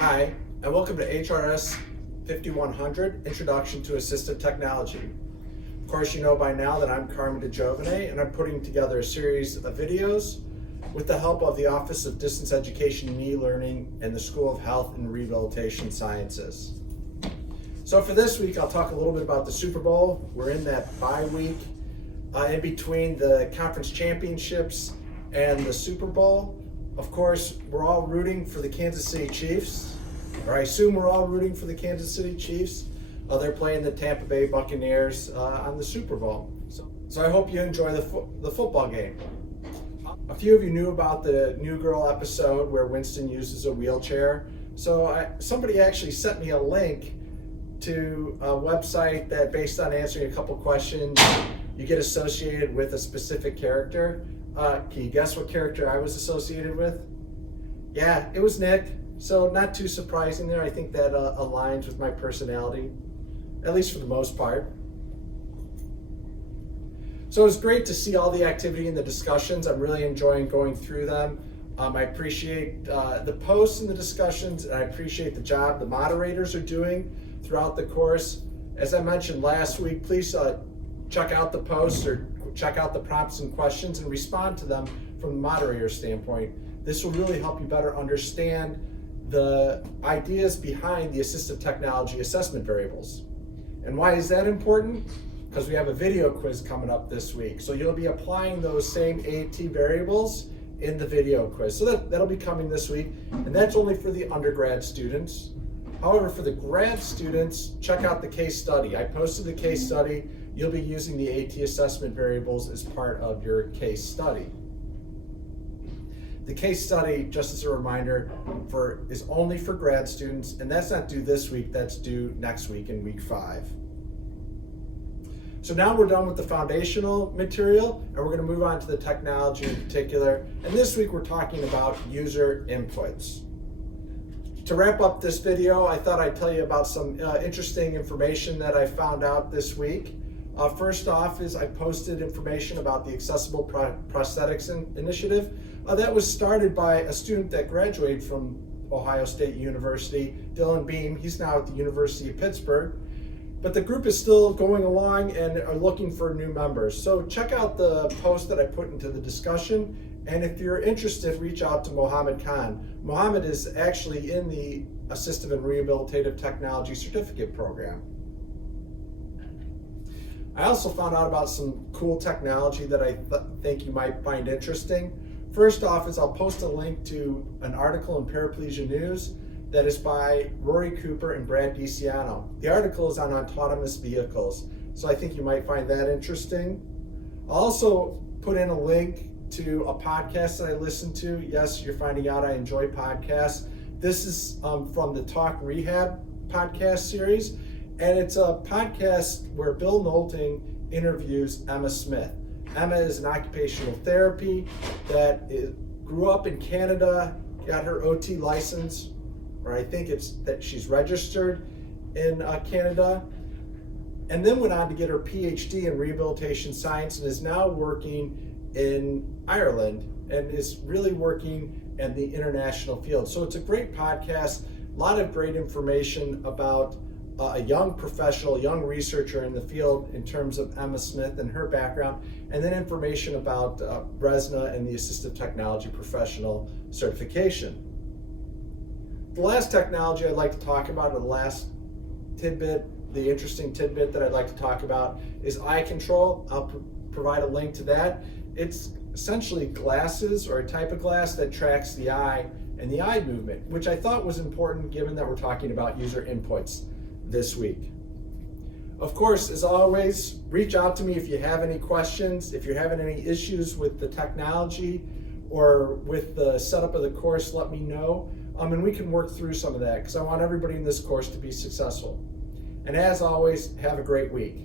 Hi, and welcome to HRS 5100, Introduction to Assistive Technology. Of course, you know by now that I'm Carmen DeGiovane, and I'm putting together a series of videos with the help of the Office of Distance Education and E-Learning and the School of Health and Rehabilitation Sciences. So for this week, I'll talk a little bit about the Super Bowl. We're in that bye week in between the conference championships and the Super Bowl. Of course, we're all rooting for the Kansas City Chiefs, or I assume we're all rooting for the Kansas City Chiefs. They're playing the Tampa Bay Buccaneers on the Super Bowl. So I hope you enjoy the football game. A few of you knew about the New Girl episode where Winston uses a wheelchair. So somebody actually sent me a link to a website that, based on answering a couple questions, you get associated with a specific character. Can you guess what character I was associated with? Yeah, it was Nick. So not too surprising there. I think that aligns with my personality, at least for the most part. So it was great to see all the activity and the discussions. I'm really enjoying going through them. I appreciate the posts and the discussions, and I appreciate the job the moderators are doing throughout the course. As I mentioned last week, please check out the posts or check out the prompts and questions and respond to them from the moderator standpoint. This will really help you better understand the ideas behind the assistive technology assessment variables. And why is that important? Because we have a video quiz coming up this week. So you'll be applying those same AT variables in the video quiz. So that'll be coming this week, and that's only for the undergrad students. However, for the grad students, check out the case study. I posted the case study. You'll be using the AT assessment variables as part of your case study. The case study, just as a reminder, is only for grad students, and that's not due this week, that's due next week in week 5. So now we're done with the foundational material, and we're going to move on to the technology in particular. And this week we're talking about user inputs. To wrap up this video, I thought I'd tell you about some interesting information that I found out this week. First off is I posted information about the Accessible Prosthetics Initiative. That was started by a student that graduated from Ohio State University, Dylan Beam. He's now at the University of Pittsburgh. But the group is still going along and are looking for new members. So check out the post that I put into the discussion. And if you're interested, reach out to Mohammed Khan. Mohammed is actually in the Assistive and Rehabilitative Technology Certificate Program. I also found out about some cool technology that I think you might find interesting. First off is I'll post a link to an article in Paraplegia News that is by Rory Cooper and Brad DiCiano. The article is on autonomous vehicles, so I think you might find that interesting. I'll also put in a link to a podcast that I listen to. Yes, you're finding out I enjoy podcasts. This is from the Talk Rehab podcast series, and it's a podcast where Bill Nolting interviews Emma Smith. Emma is an occupational therapy that grew up in Canada, got her OT license, or I think it's that she's registered in Canada, and then went on to get her PhD in rehabilitation science and is now working in Ireland and is really working in the international field. So it's a great podcast, a lot of great information about a young professional, young researcher in the field in terms of Emma Smith and her background, and then information about RESNA and the Assistive Technology Professional Certification. The last technology I'd like to talk about, or the last tidbit, the interesting tidbit that I'd like to talk about is eye control. I'll provide a link to that. It's essentially glasses, or a type of glass that tracks the eye and the eye movement, which I thought was important given that we're talking about user inputs this week. Of course, as always, reach out to me if you have any questions, if you're having any issues with the technology or with the setup of the course, let me know. And we can work through some of that because I want everybody in this course to be successful. And as always, have a great week.